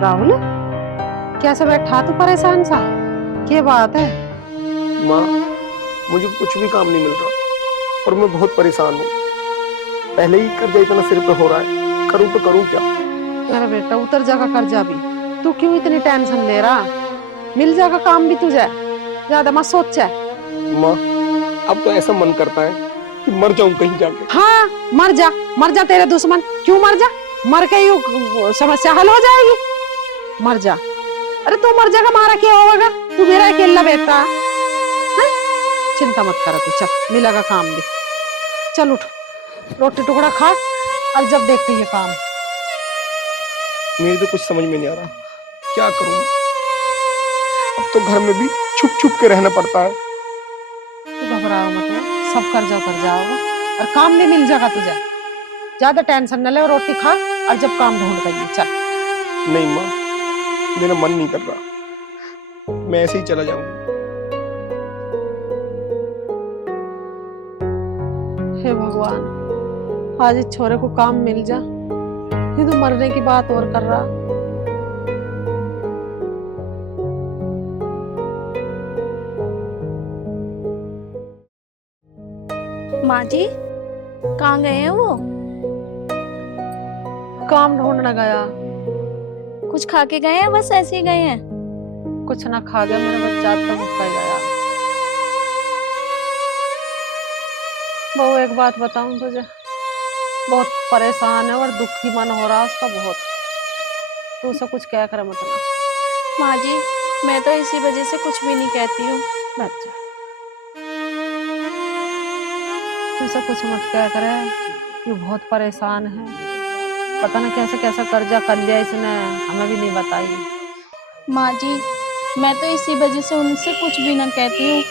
राहुल, कैसे बैठा तू परेशान सा? क्या बात है? माँ, मुझे कुछ भी काम नहीं मिल रहा और मैं बहुत परेशान हूँ। पहले ही कर्जा इतना सिर पे हो रहा है, करूँ तो करूँ क्या? अरे बेटा, उतर जाएगा कर्जा भी। तू क्यों इतनी टेंशन ले रहा? मिल जाएगा काम भी तुझे, ज्यादा मत सोच। माँ, अब तो ऐसा मन करता है कि मर जाऊं कहीं जाके। हाँ, मर जा, मर जा तेरे दुश्मन। क्यों मर जा? मर के ही समस्या हल हो जाएगी। मर जा। अरे तू मर जाएगा, मारा क्या होगा? तू मेरा अकेला बेटा है? चिंता मत कर तू, चल मिलेगा काम भी। चल उठ, रोटी टुकड़ा खा और जब देखते ये काम। मेरी तो कुछ समझ में नहीं आ रहा, क्या करूं? अब तो घर में भी छुप छुप के रहना पड़ता है। तू घबराओ मत, सब कर्जा उतर जाओगा और काम भी मिल जाएगा तुझे। ज्यादा टेंशन न ले, रोटी खा और जब काम ढूंढ गई चल। नहीं माँ, मेरा मन नहीं कर रहा, मैं ऐसे ही चला जाऊंगा। हे भगवान, आज इस छोरे को काम मिल जा। ये तो मरने की बात और कर रहा। माँ जी, कहाँ गए हैं वो? काम ढूंढने गया। कुछ खा के गए हैं, बस ऐसे ही गए हैं? कुछ ना खा गया, मेरा बच्चा तो भूखा ही गया। बहू, एक बात बताऊं तुझे, बहुत परेशान है और दुखी मन हो रहा उसका बहुत। तू उसे कुछ कह कर मत ना। माँ जी, मैं तो इसी वजह से कुछ भी नहीं कहती हूँ। बच्चा, तू उसे कुछ मत कह कर, ये बहुत परेशान है। पता ना कैसे कैसा कर्जा कर लिया इसने, हमें भी नहीं बताई। माँ जी, मैं तो इसी वजह से उनसे कुछ भी ना कहती हूँ।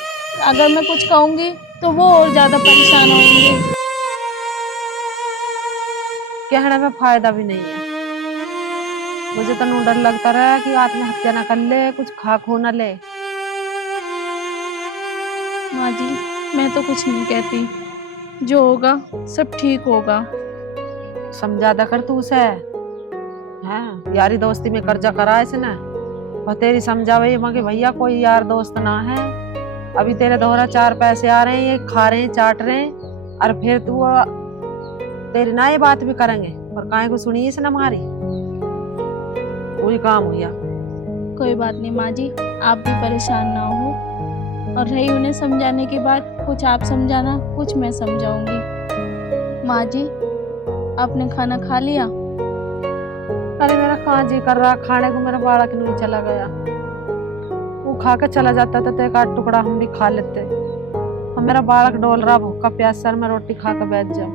अगर मैं कुछ कहूँगी तो वो और ज्यादा परेशान होंगे। कहने में फायदा भी नहीं है। मुझे तो डर लगता रहा कि आत्महत्या ना कर ले, कुछ खा खो ना ले। माँ जी, मैं तो कुछ नहीं कहती, जो होगा सब ठीक होगा। समझा दा कर तू उसे। हाँ, यारी दोस्ती में कर्जा करा इसने और तेरी समझा वही माँ कि भैया कोई यार दोस्त ना है। अभी तेरे दोहरा 4 पैसे आ रहे हैं, ये खा रहे हैं, चाट रहे हैं, और फिर तू तेरी ना ये बात भी करेंगे और काहे को सुनी इसने हमारी। वही काम हुआ। कोई बात नहीं माँ जी, आप भी परेशान ना हो। और रही उन्हें समझाने की बात, कुछ आप समझाना, कुछ मैं समझाऊंगी। माँ जी, आपने खाना खा लिया? अरे मेरा कहाँ जी कर रहा खाने को, मेरा बालक नहीं चला गया। वो खा के चला जाता था तो एक आध टुकड़ा हम भी खा लेते। और मेरा बालक डोल रहा भूखा प्यासा, मैं रोटी खा के बैठ जाऊं,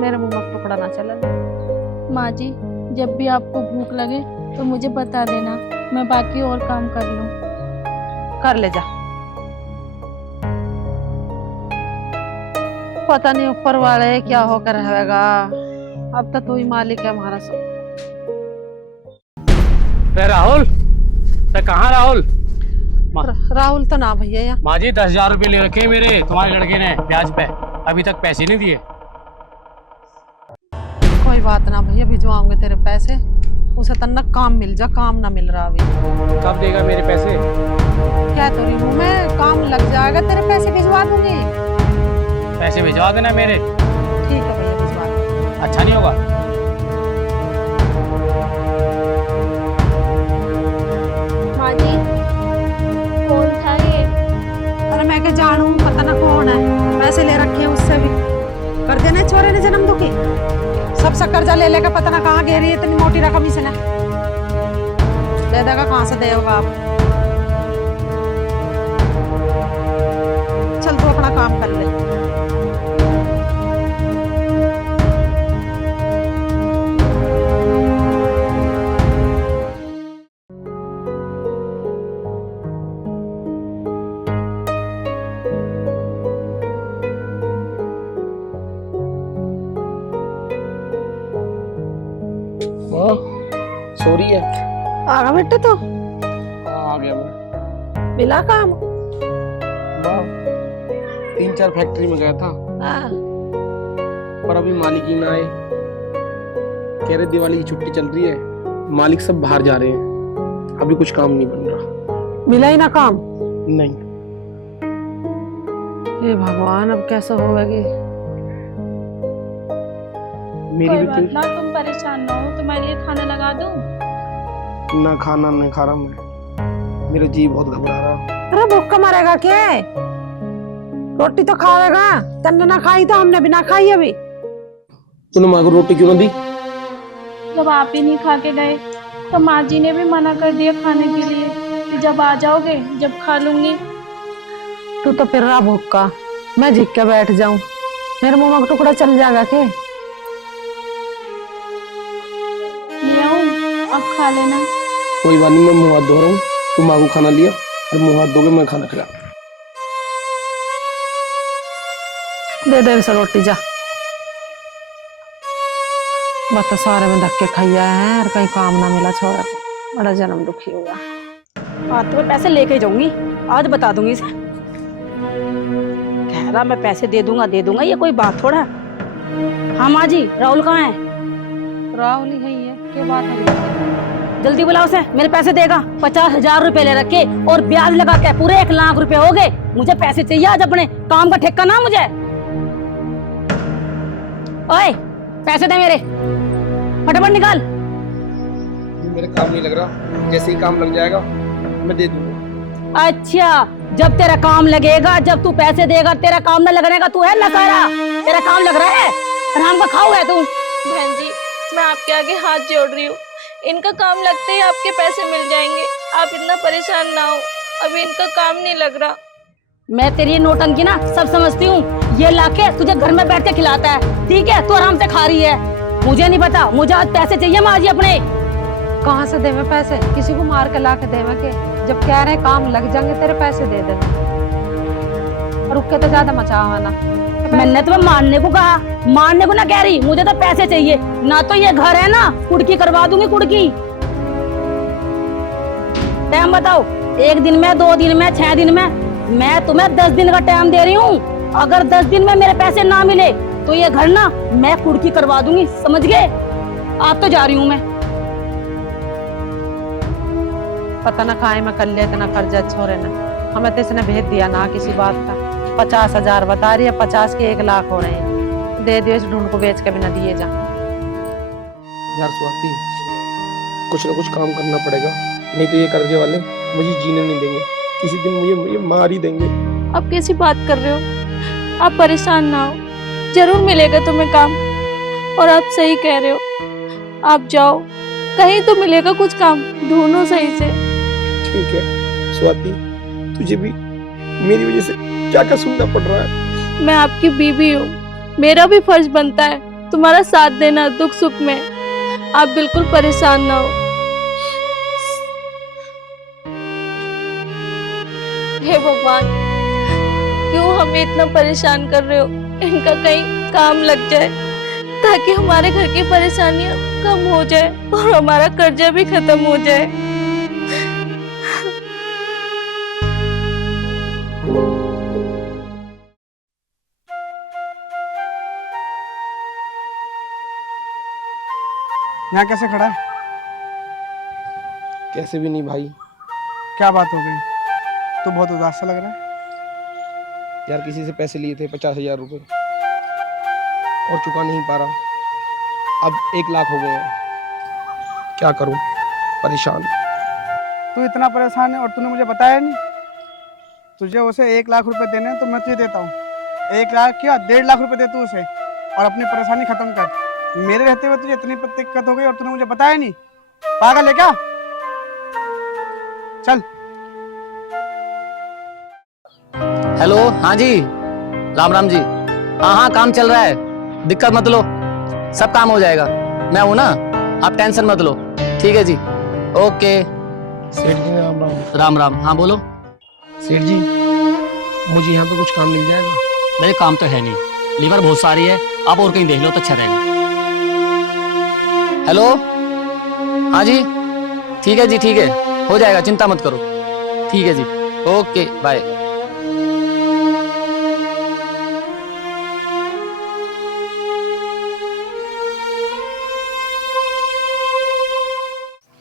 मेरे मुंह में टुकड़ा ना चला जाए। माँ जी, जब भी आपको भूख लगे तो मुझे बता देना, मैं बाकी और काम कर लूं। कर ले जा। पता नहीं ऊपर वाले क्या होकर रहेगा, अब तो तू ही मालिक है हमारा सब। राहुल, तो कहाँ राहुल? राहुल तो ना भैया यहाँ। माँ जी 10,000 रुपये ले रखे मेरे तुम्हारे लड़के ने ब्याज पे, अभी तक पैसे नहीं दिए। कोई बात ना भैया, भिजवाऊंगे तेरे पैसे। उसे तन्ना काम मिल जा, काम ना मिल रहा अभी। कब देगा मेरे पैसे? क्या तो रही हूँ मैं, काम लग जाएगा, तेरे पैसे भिजवा दूंगी। पैसे भिजवा देना मेरे। ठीक है भैया, भिजवा दूंगी। अच्छा नहीं होगा? माँ जी, कौन था ये? अरे मैं क्या जानू, पता ना कौन है। पैसे ले रखे हैं उससे भी। कर देना छोरे ने जन्म दुखी, सबसे कर्जा ले लेकर पता ना कहाँ गिरी, इतनी मोटी रकम इसने दे देगा, कहाँ से देगा आप। चल तू अपना काम कर ले। हाँ, सॉरी है। आ गया बेटे तो? हाँ, आ गया मैं। मिला काम? वाह, 3-4 फैक्ट्री में गया था, हाँ। पर अभी मालिक ही ना आए। कह रहे दिवाली की छुट्टी चल रही है, मालिक सब बाहर जा रहे हैं, अभी कुछ काम नहीं बन रहा। मिला ही ना काम? नहीं। हे भगवान, अब कैसे होगी? मेरी कोई भी बात ना, तुम परेशान ना हो, तुम्हारे लिए खाना लगा दूं? ना खाना नहीं खा रहा मैं, मेरा जी बहुत घबरा रहा। अरे भूखा मरेगा क्या? रोटी तो खाएगा, तन्ने ना खाई तो हमने भी ना खाई अभी। तूने माँ को रोटी क्यों ना दी? जब आप ही नहीं खा के गए तो माँ जी ने भी मना कर दिया खाने के लिए कि जब आ जाओगे जब खा लूंगी। तू तो फिर रहा भूखा, मैं झिक के बैठ जाऊं, मेरे मुंह में टुकड़ा चल जाएगा के? ले आऊं, आप खा लेना। कोई बात नहीं, मैं मुंह हाथ धो रहा हूँ, तू माँ को खाना लिया और मुंह हाथ धो के मैं खाना खिला। दे दे इसे रोटी, जा। बता, सारे में धक्के खाइया है और कहीं काम ना मिला छोरा को, बड़ा जन्म दुखी हुआ। आज तो मैं पैसे लेके ही जाऊंगी, आज बता दूंगी इसे। कह रहा मैं पैसे दे दूंगा, ये कोई बात थोड़ा। हाँ माँ जी, राहुल कहाँ है? राहुल ही है, ये क्या बात है? जल्दी बुलाओ उसे, मेरे पैसे देगा। 50,000 रुपए ले रखे और ब्याज लगा के पूरे 1 लाख रुपए हो गए। मुझे पैसे चाहिए आज, अपने काम का ठेका ना मुझे। ओए, पैसे दे मेरे, फटाफट निकाल। मेरे काम नहीं लग रहा, जैसे ही काम लग जाएगा मैं दे दूंगा। अच्छा, जब तेरा काम लगेगा, जब तू पैसे देगा, तेरा काम न लगने का तू है नकारा? तेरा काम लग रहा है, आराम का खाओ है तू। बहन जी, मैं आपके आगे हाथ जोड़ रही हूँ, इनका काम लगते ही आपके पैसे मिल जाएंगे। आप इतना परेशान ना हो, अभी इनका काम नहीं लग रहा। मैं तेरी ये नौटंकी ना सब समझती हूँ। ये लाके तुझे घर में बैठ के खिलाता है, ठीक है? तू आराम से खा रही है। मुझे नहीं पता, मुझे आज पैसे चाहिए माँ जी अपने। कहाँ से देवे पैसे? किसी को मार के ला के देवे के? जब कह रहे काम लग जाएंगे तेरे पैसे दे दे। रुक के तो ज्यादा मचावा ना। मैंने तुम्हें मारने को कहा, मारने को ना कह रही, मुझे तो पैसे चाहिए। ना तो ये घर है ना, कुड़की करवा दूंगी, कुड़की। टाइम बताओ, 1 दिन में, 2 दिन में, 6 दिन में? मैं तुम्हें 10 दिन का टाइम दे रही हूँ। अगर 10 दिन में मेरे पैसे ना मिले तो ये घर ना मैं कुड़की करवा दूंगी, समझ गए? आज तो जा रही हूँ मैं। पता ना खाए में कर ले, इतना कर्जा छोरे ने हमें तो इसने भेज दिया ना किसी बात का। 50,000 बता रही है, 50 के 1 लाख हो रहे हैं। दे दियो, इस ढूंढ को बेच के भी ना दिए जा। यार स्वाति, कुछ ना कुछ काम करना पड़ेगा, नहीं तो ये कर्जे वाले मुझे जीने नहीं देंगे। किसी दिन मुझे मार ही देंगे। आप कैसी बात कर रहे हो? आप परेशान ना हो, जरूर मिलेगा तुम्हें काम। और आप सही कह रहे हो, आप जाओ, कहीं तो मिलेगा कुछ काम, ढूंढो सही से। ठीक है स्वाति, तुझे भी मेरी वजह से क्या क्या सुनना पड़ रहा है। मैं आपकी बीवी हूँ, मेरा भी फर्ज बनता है तुम्हारा साथ देना दुख सुख में। आप बिल्कुल परेशान ना हो। हे भगवान, क्यों हमें इतना परेशान कर रहे हो? इनका कहीं काम लग जाए ताकि हमारे घर की परेशानियां कम हो जाए और हमारा कर्जा भी खत्म हो जाए। यहाँ कैसे खड़ा है? कैसे भी नहीं भाई। क्या बात हो गई? तो बहुत उदास सा लग रहा है। यार किसी से पैसे लिए थे 50,000 रुपए और चुका नहीं पा रहा, अब 1 लाख हो गए हैं। क्या करूं, परेशान। तू इतना परेशान है और तूने मुझे बताया नहीं। तुझे उसे 1 लाख रुपए देने हैं तो मैं तुझे देता हूँ। 1 लाख क्या, 1.5 लाख रुपए दे तू उसे और अपनी परेशानी खत्म कर। मेरे रहते हुए तुझे इतनी दिक्कत हो गई और तूने मुझे बताया नहीं। पागल है क्या? चल। हेलो, हाँ जी, राम राम जी। हाँ हाँ, काम चल रहा है, दिक्कत मत लो, सब काम हो जाएगा। मैं हूं ना, आप टेंशन मत लो। ठीक है जी, ओके। सेठ जी राम राम। राम राम, हाँ बोलो। सेठ जी, मुझे यहाँ पे कुछ काम मिल जाएगा? मेरे काम तो है नहीं, लीवर बहुत सारी है, आप और कहीं देख लो तो अच्छा रहेगा। हेलो, हाँ जी, ठीक है जी, ठीक है, हो जाएगा, चिंता मत करो। ठीक है जी, ओके, बाय।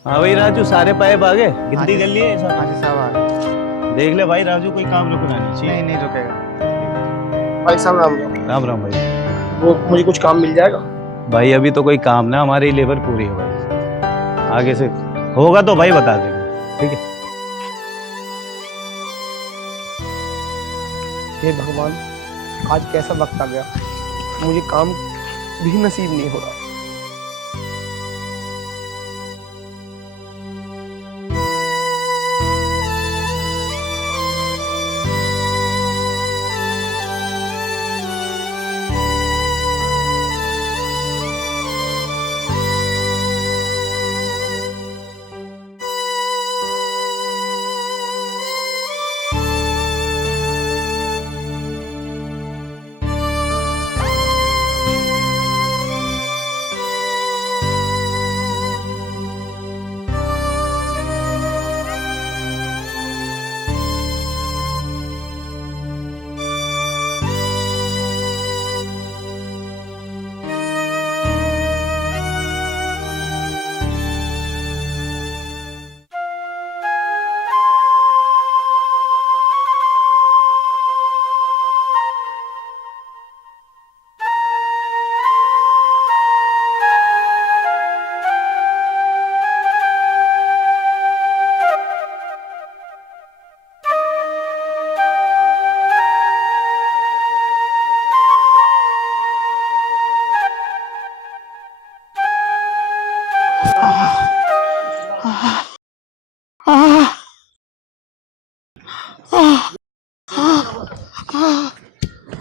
हाँ भाई राजू, सारे पाइप आ गए, गिनती कर लिए सब। हाँ जी साहब आ गए। देख ले भाई राजू, कोई काम रुकना नहीं चाहिए। नहीं नहीं रुकेगा। भाई साहब राम राम। राम राम भाई। वो मुझे कुछ काम मिल जाएगा? भाई अभी तो कोई काम ना, हमारी लेबर पूरी हो गई, आगे से होगा तो भाई बता देंगे, ठीक है। हे भगवान, आज कैसा वक्त आ गया, मुझे काम भी नसीब नहीं हो रहा।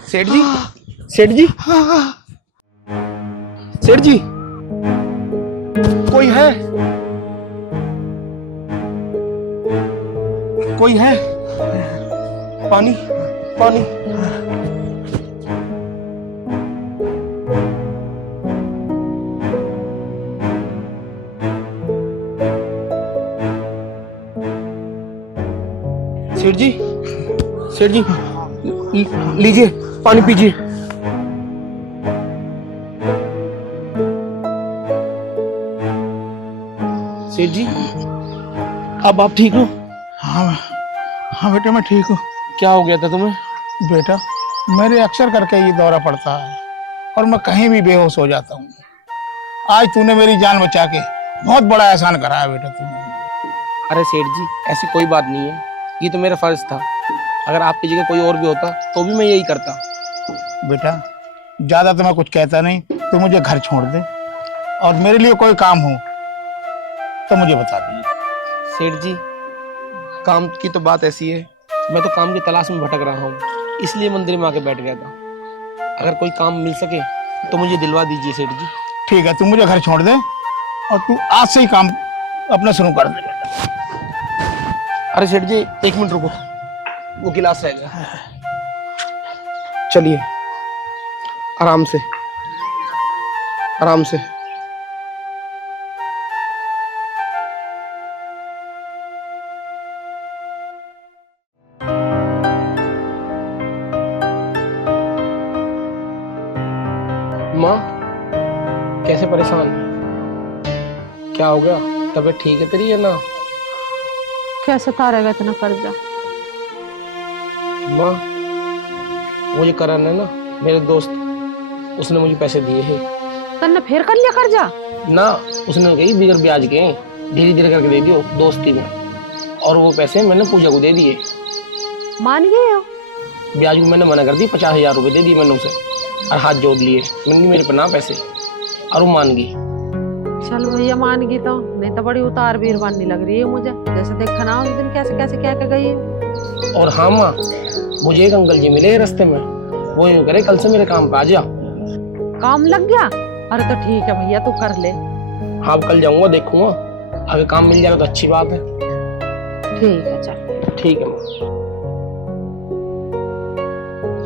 सेठ जी, सेठ जी, सेठ जी, कोई है? कोई है? पानी, पानी। सेठ जी, सेठ जी, लीजिए पानी पीजिए। सेठ जी, अब आप ठीक हो? हाँ हाँ बेटा मैं ठीक हूँ। क्या हो गया था तुम्हें? बेटा मेरे अक्सर करके ये दौरा पड़ता है और मैं कहीं भी बेहोश हो जाता हूँ। आज तूने मेरी जान बचा के बहुत बड़ा एहसान करा है बेटा तूने। अरे सेठ जी, ऐसी कोई बात नहीं है, ये तो मेरा फर्ज था। अगर आपकी जगह कोई और भी होता तो भी मैं यही करता। बेटा ज्यादा तो मैं कुछ कहता नहीं, तू मुझे घर छोड़ दे और मेरे लिए कोई काम हो तो मुझे बता दे। सेठ जी, काम की तो बात ऐसी है, मैं तो काम की तलाश में भटक रहा हूँ, इसलिए मंदिर में आके बैठ गया था। अगर कोई काम मिल सके तो मुझे दिलवा दीजिए सेठ जी। ठीक है, तू मुझे घर छोड़ दे और तू आज से ही काम अपना शुरू कर दे बेटा। अरे सेठ जी, एक मिनट रुको, वो गिलास रह गया। चलिए, आराम से, आराम से। माँ, कैसे परेशान है? क्या हो गया? तबीयत ठीक है तेरी या ना? कैसे तारेगा इतना कर्जा? माँ, वो ये करण है ना, मेरे दोस्त, उसने मुझे पैसे दिए हैं। तन्ने फिर कर लिया कर्जा? ना, उसने कही बिगर ब्याज के धीरे धीरे करके दे दियो दोस्ती में, और वो पैसे मैंने पूजा को दे दिए। मान गए हो? ब्याज को मैंने मना कर दी, 50,000 रुपए दे दिए मैंने उसे, और हाथ जोड़ लिए, मैंने मेरे पर ना पैसे, और वो मान गई। चल भैया मान गई तो, नहीं तो बड़ी उतार बीर बनने लग रही है मुझे, जैसे देखा ना उस दिन कैसे कैसे क्या कर गई है। और हाँ माँ, मुझे एक अंकल जी मिले रास्ते में, वो यूं करे कल से मेरे काम पे आ जा। काम लग गया? अरे तो ठीक है भैया, तू कर ले। हाँ, कल जाऊंगा, देखूंगा, अगर काम मिल जाएगा तो अच्छी बात है। ठीक है चल। ठीक है माँ।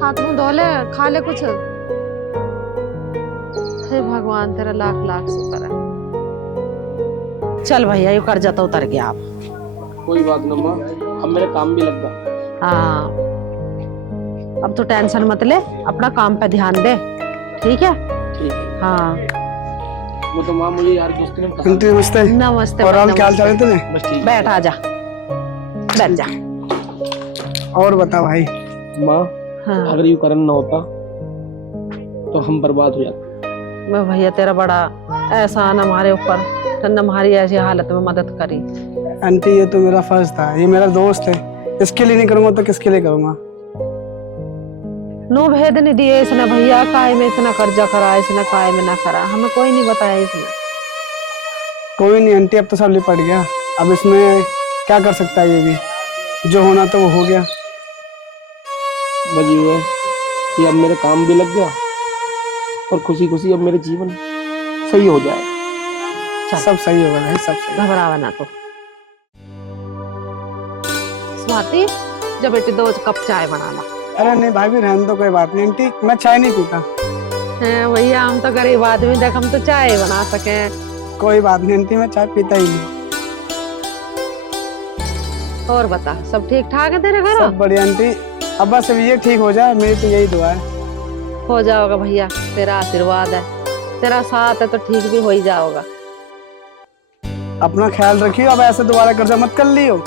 हाथ मुंह धो ले, खा ले कुछ। हे भगवान, तेरा लाख लाख शुक्र है। चल भैया, ये कर्जा तो उतर गया अब। कोई बात ना माँ, अब मेरे काम भी लग गया। हाँ, अब तो टेंशन मत ले, अपना काम पे ध्यान दे, ठीक है? ठीक है। हाँ। वो तो माँ मुझे यार दोस्ती में पसंद आंटी नमस्ते। नमस्ते और भाई, हाल क्या हाल चाल है नमस्ते। तुम्हें? बस ठीक बैठ, आजा, बैठ जा। और बता भाई। माँ, हाँ, अगर ये करण ना होता तो हम बर्बाद हो जाते। मैं भैया तेरा बड़ा एहसान हमारे ऊपर, तन्ने हमारी ऐसी हालत में मदद करी। आंटी ये तो मेरा फर्ज था, ये मेरा दोस्त है, इसके लिए नहीं करूंगा तो किसके लिए करूंगा? नो भेद नहीं दिए इसने भैया, काय में इतना कर्जा करा, इसने काय में ना करा, हमें कोई नहीं बताया इसने। कोई नहीं आंटी, अब तो सब लिपट गया, अब इसमें क्या कर सकता है, ये भी जो होना तो वो हो गया। बजी हुए कि अब मेरा काम भी लग गया और खुशी खुशी अब मेरे जीवन सही हो जाए। सब सही होगा भाई, सब सही। घबरावा ना तो। स्वाति, जब बेटी 2 कप चाय बना ला। अरे नहीं भाई, भी रहने दो, कोई बात नहीं आंटी, मैं चाय नहीं पीता। हैं भैया, हम तो गरीब आदमी, देख हम तो चाय बना सके। कोई बात नहीं आंटी, मैं चाय पीता ही नहीं। और बता, सब ठीक ठाक है तेरे घर? सब बढ़िया आंटी, अब बस अब ये ठीक हो जाए, मेरी तो यही दुआ है। हो जाओगा भैया, तेरा आशीर्वाद है, तेरा साथ है तो ठीक भी हो ही जाओगा। अपना ख्याल रखियो, अब ऐसे दोबारा कर्जा मत कर लियो।